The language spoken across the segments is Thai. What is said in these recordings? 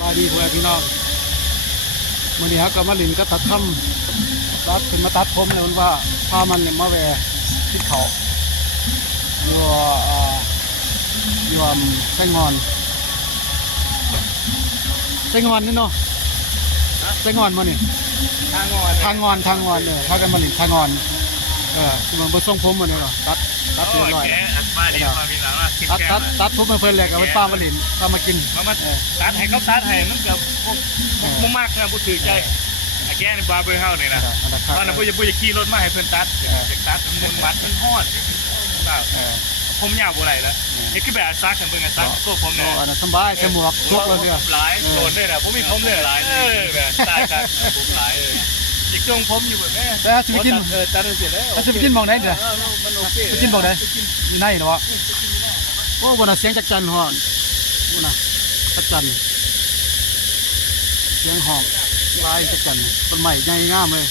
บายดีพ่อแม่พี่น้องมื่อนี้ฮะก็มาลินก็ตัดทำตัดเป็นมาตัดผมเลยมันว่าพามันเนี่ยมาแหวที่เขาอยู่ไส้งอนนี่เนาะไส้งอนมานี่ทางงอนเนี่ยพากันมาลินทางงอนที่มันบนทรงผมมาเนี่ยหรอตัดเรียบร้อยตัดทุบมาเพิ่นแหลกเอาไปป้ามาลินป้ามากินมาตัดให้เขาตัดให้มันกับมุมมากนะพูดถือใจแกนี่บาร์เบอร์เฮานี่นะตอนนั้นพูดจะขี่รถมาให้เพื่อนตัดตัดมันมัดมันฮอดผมยาวบ่ไรแล้วนี่คือแบบซักกันเบิ่งกันซักก็ผมเนี่ยสบายใส่หมวกทุกเลยเนี่ยหลายโดนเลยนะผมมีผมเลยหลายแบบตายกันผมหลายอีกช่วงผมอยู่แบบนี้แต่จะไปกินตัดเสร็จแล้วจะไปกินมองไหนเดี๋ยวไปกินมองไหนอยู่ไหนเนาะโอ้บนเสียงจักจันหอนบนจักจันเสียงหอกลายจักจันต้นใหม่ใหญ่งามเลย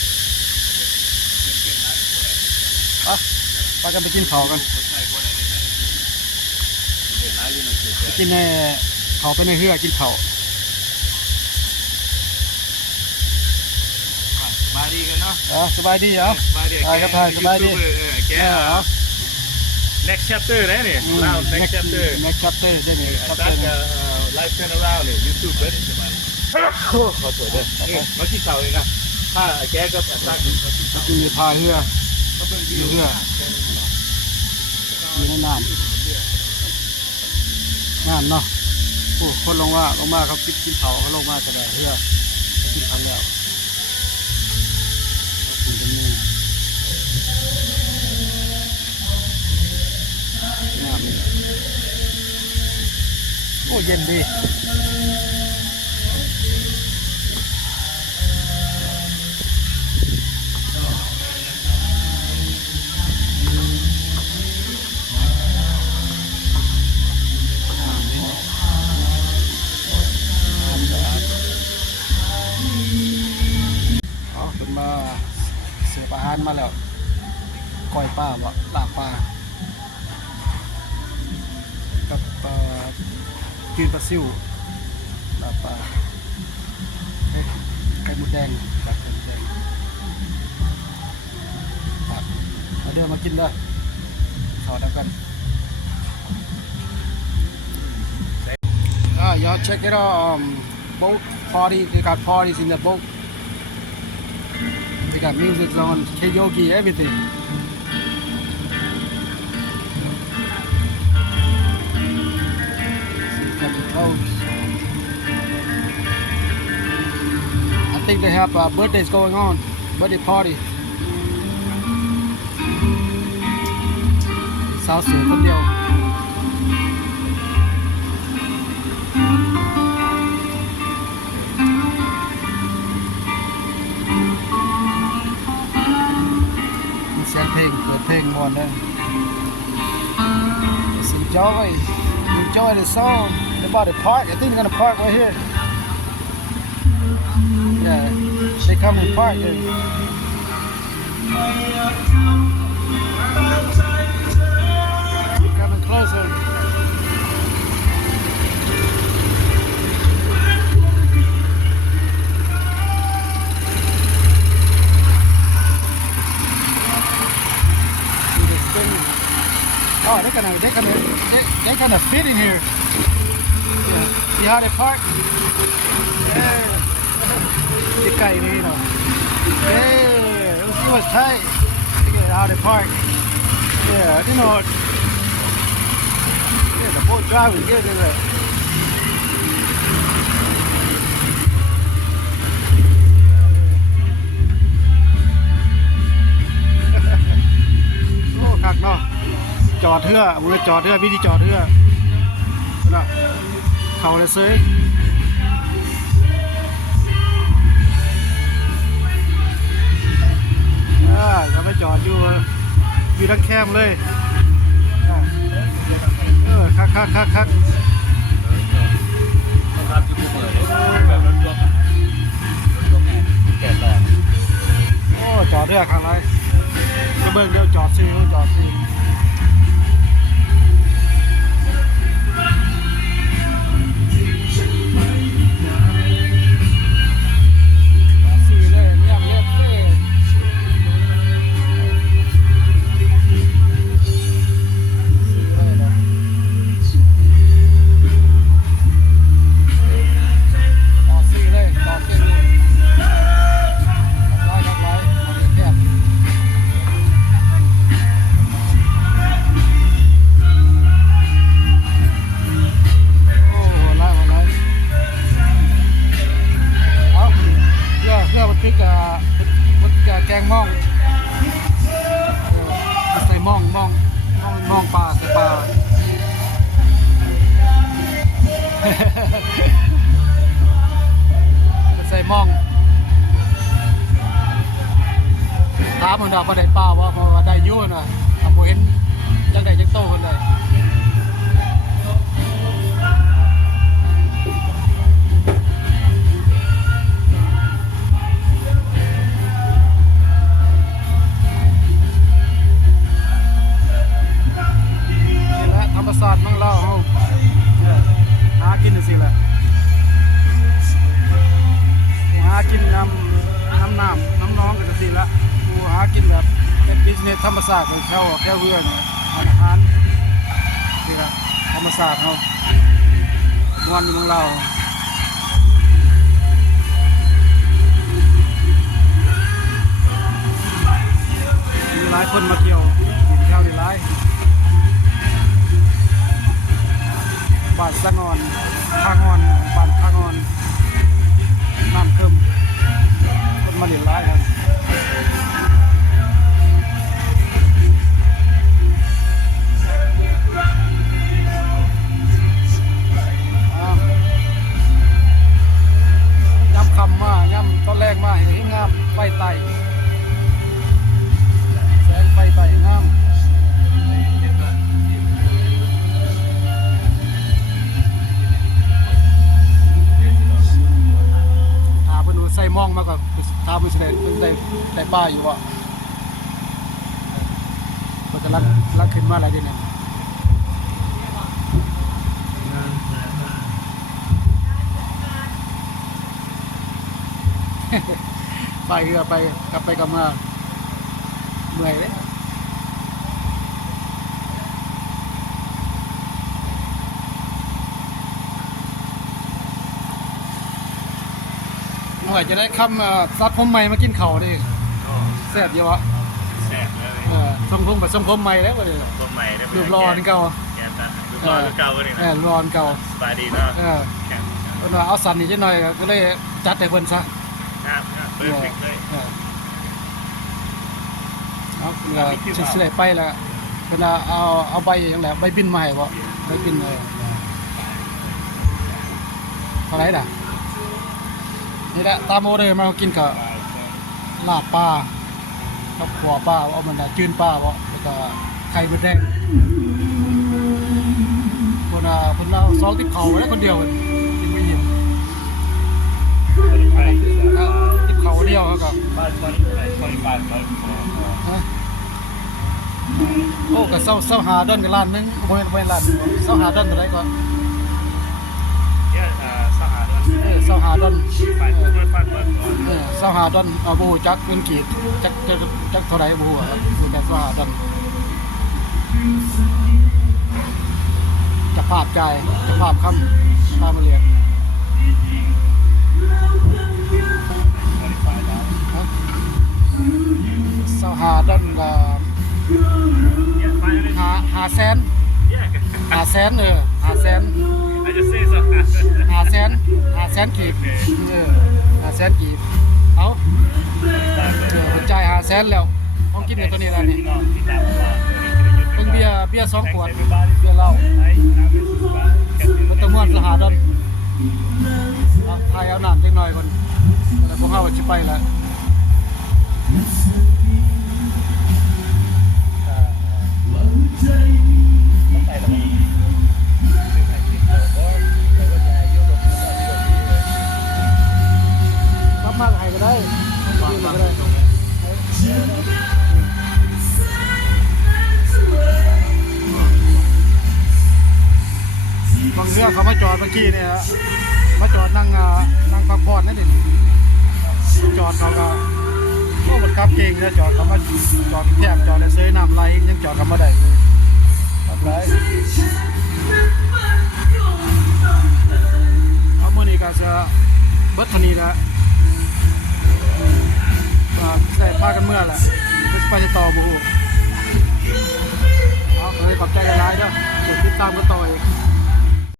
ไปกันไปกินข้าวกันกินในเขาไปในเรือกินเขาสบายดีกันเนาะสบายดีเหรอสบายดีแกnext chapter ได้เนี่ยเรา next chapter ได้เนี่ย start live turn around เนี่ย YouTube เลยขอสวยด้วยมากินข้าวเองนะถ้าแกก็ตั้งกินพายเรืออยู่ในน้ำเนาะโอ้คนลงมาเขากินเขาลงมาแต่เรือกินเขาแล้วโอ้เย็นดีเป็นมาเสิร์ฟอาหารมาแล้วก้อยปลาบ่ลาบปลากับกินปลาซิวลาบปลาไข่มดแดงตัดไข่มดแดงตัดมาเดินมากินเลยขอแล้วกันy'all check it out boat party they got parties in the boat they got music on karaoke everything I think they have birthdays going on, birthday party. สาวสวยคนเดียวมีเสียงเพลงเปิดเพลงก่อนเลย Enjoy the song about the park. I think they're gonna park right here. Yeah, they come and park here. They're coming closer. Oh, they're gonna fit in here. Yeah. See how they park? Yeah. The guy, you know. Yeah, it was tight. Look at how they park. Yeah, you know. Yeah, the boat driving good, isn't it? Oh, คักเนาะจอดเรือมือจอดเรือวิธีจอดเรือนะเขาเลยซื้อจะไม่จอดอยู่ทั้งแคมเลยคักโอ้จอดเรือข้างไรเบิ่งเดี๋ยวจอดซิ กงม่องใส่ม่องปลาใส่ปลา ใส่ม่องถามมันว่าเขาได้ปลาว่าเขาได้ยุ่นว่ะทำโมเห็นจังใดจังโตคนใดนี่แหละธรรมศาสตร์มั่งเล่าเฮาหากินสิแหละหากินน้ำน้องกันสิละกูหากินแบบเป็นบิสเนสธรรมศาสตร์ของเขาแค่เพื่อนอาหารนี่ละธรรมศาสตร์เขาม้วนของเรามีหลายคนมาเที่ยวกินข้าวดีหลายบ้านสะงอนทางอนบ้านทางอนน้ำเคิมคนมาเรียนร้ายครับย่ำคำมาย่ำตอนแรกมาเห็นงามไฟไต่แสงไฟไต่งามใส่มองมากับทาบุษเดชเป็นได้ป้าอยู่อ่ะมันกำลังขึ้นมาอะไรดิเนี่ยไปเรือไปกลับไปกลับมาเมื่อยเลยหน่วยจะได้คำซัดผมใหม่มากินเข่าดิแซ่บเยอะวะแซ่บเลยส้มพงแบบส้มพงใหม่แล้วก็เลยส้มใหม่ได้รูปรอนเก่ารูปรอนเก่าเลยนะรอนเก่าสบายดีเนาะเอาสันนี่จะหน่อยก็เลยจัดแต่เพิ่นซะเปิดเล็กเลยเอาเฉยๆไปแล้วเวลาเอาใบอย่างไรใบบินมาให้บ่ใบบินเลยอะไรด่ะนี่แหละตามโมเดลมากินกับลาบปลากับขัวปลาเอามันจืนปลาวะแล้วก็ไข่มดแดงคนเราซองติดเข่าไว้คนเดียวกินไม่อิ่มติดเข่าเดียวครับโอ้กับเศร้าหาดอนกับล้านนึงโมเห็นไปล้านเศร้าหาดอนอะไรก่อนเศร้าหาดอนเศร้าหาดอนบูจักเงินกีดจักเท่าไรบูอ่ะบูแค่เศร้าหาดอนจะภาพใจจะภาพคำภาพมาเรียนเศร้าหาดอนหาแสนหาแสนหาแสน500,000กีบ500,000กีบเอาเป็นใจ500,000แล้วต้องกินในตัวนี้แล้วนี่เป็นเบียร์2 ขวดเบียร์เหล้ามันตะม่วนสหดอนทายเอาน้ำจังหน่อยก่อนแล้วพวกเราจะไปแล้วมากให้ก็ได้ก็ได้บางเรื่องเขามาจอดเมื่อกี้เนี่ยมาจอดนั่งพักผ่อนนั่นเองจอดเขาก็หมดกับเก่งนะจอดเขามาจอดแทบจอดเลยเซยน้ำไหลยังจอดเขามาได้เลยทำไรเอาเมื่อนี้ก็จะเบิดทันทีนะใส่ผ้ากันเมื่อแหละไปจะต่อบูเอาเลยขอบใจกันร้ายเด้อเดี๋ยวติดตามกันต่ออีก